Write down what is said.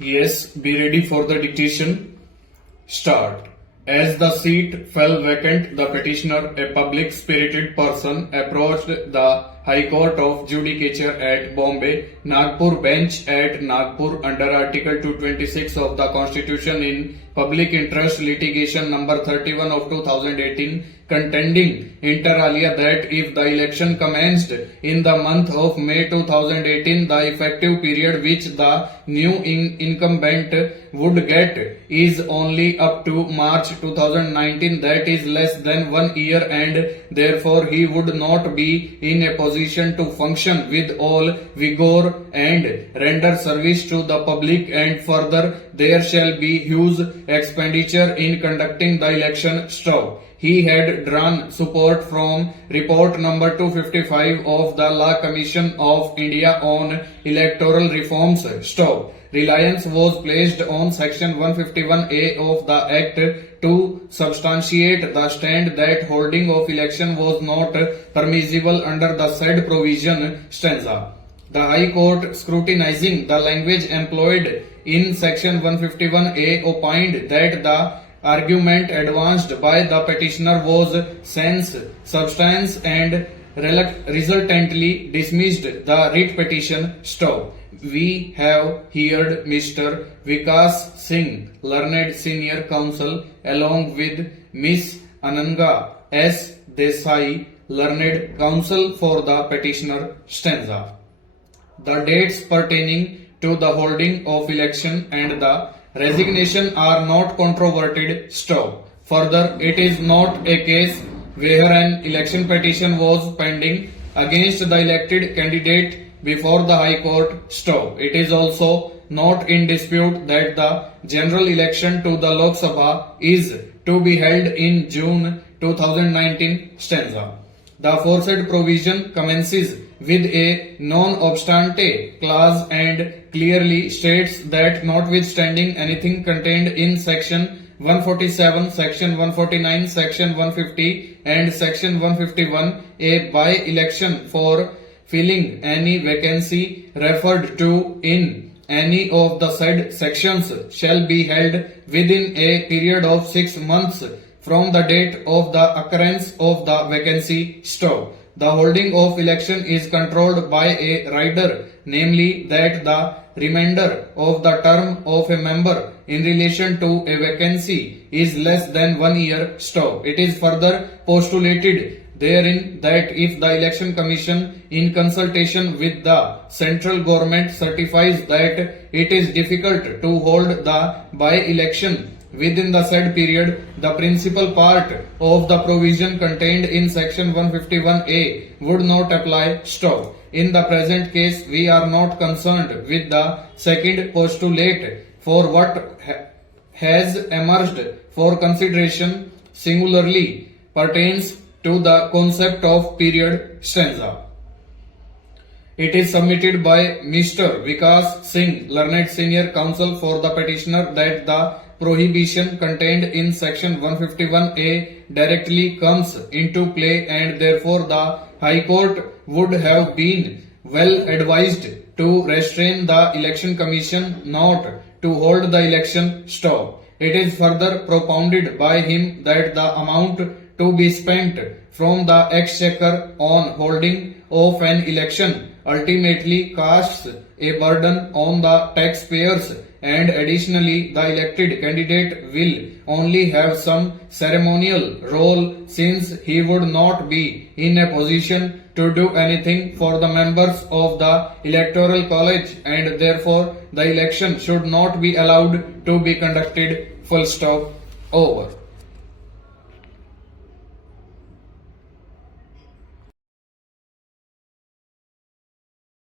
Yes, be ready for the dictation. Start. As the seat fell vacant, the petitioner, a public spirited person, approached the High Court of Judicature at Bombay, Nagpur bench at Nagpur under Article 226 of the Constitution in public interest litigation number 31 of 2018, contending inter alia that if the election commenced in the month of May 2018, the effective period which the new incumbent would get is only up to March 2019, that is less than 1 year, and therefore he would not be in a position to function with all vigor and render service to the public, and further there shall be huge expenditure in conducting the election. He had drawn support from report number 255 of the Law Commission of India on electoral reforms. Reliance was placed on section 151A of the Act to substantiate the stand that holding of election was not permissible under the said provision stanza. The High Court, scrutinizing the language employed in section 151A, opined that the argument advanced by the petitioner was sense, substance, and resultantly dismissed the writ petition. We have heard Mr. Vikas Singh, learned senior counsel, along with Miss Ananga S. Desai, learned counsel for the petitioner stanza. The dates pertaining to the holding of election and the resignation are not controverted. Further, it is not a case where an election petition was pending against the elected candidate before the High Court. It is also not in dispute that the general election to the Lok Sabha is to be held in June 2019 stanza. The aforesaid provision commences with a non-obstante clause and clearly states that notwithstanding anything contained in section 147, section 149, section 150 and section 151, a by-election for filling any vacancy referred to in any of the said sections shall be held within a period of 6 months from the date of the occurrence of the vacancy. The holding of election is controlled by a rider, namely that the remainder of the term of a member in relation to a vacancy is less than 1 year. It is further postulated therein that if the Election Commission, in consultation with the central government, certifies that it is difficult to hold the by-election within the said period, the principal part of the provision contained in section 151A would not apply. In the present case, we are not concerned with the second postulate, for what has emerged for consideration singularly pertains to the concept of period stanza. It is submitted by Mr. Vikas Singh, learned senior counsel for the petitioner, that the prohibition contained in section 151A directly comes into play, and therefore the High Court would have been well advised to restrain the Election Commission not to hold the election. It is further propounded by him that the amount to be spent from the exchequer on holding of an election ultimately casts a burden on the taxpayers, and additionally the elected candidate will only have some ceremonial role, since he would not be in a position to do anything for the members of the Electoral College, and therefore the election should not be allowed to be conducted. Over.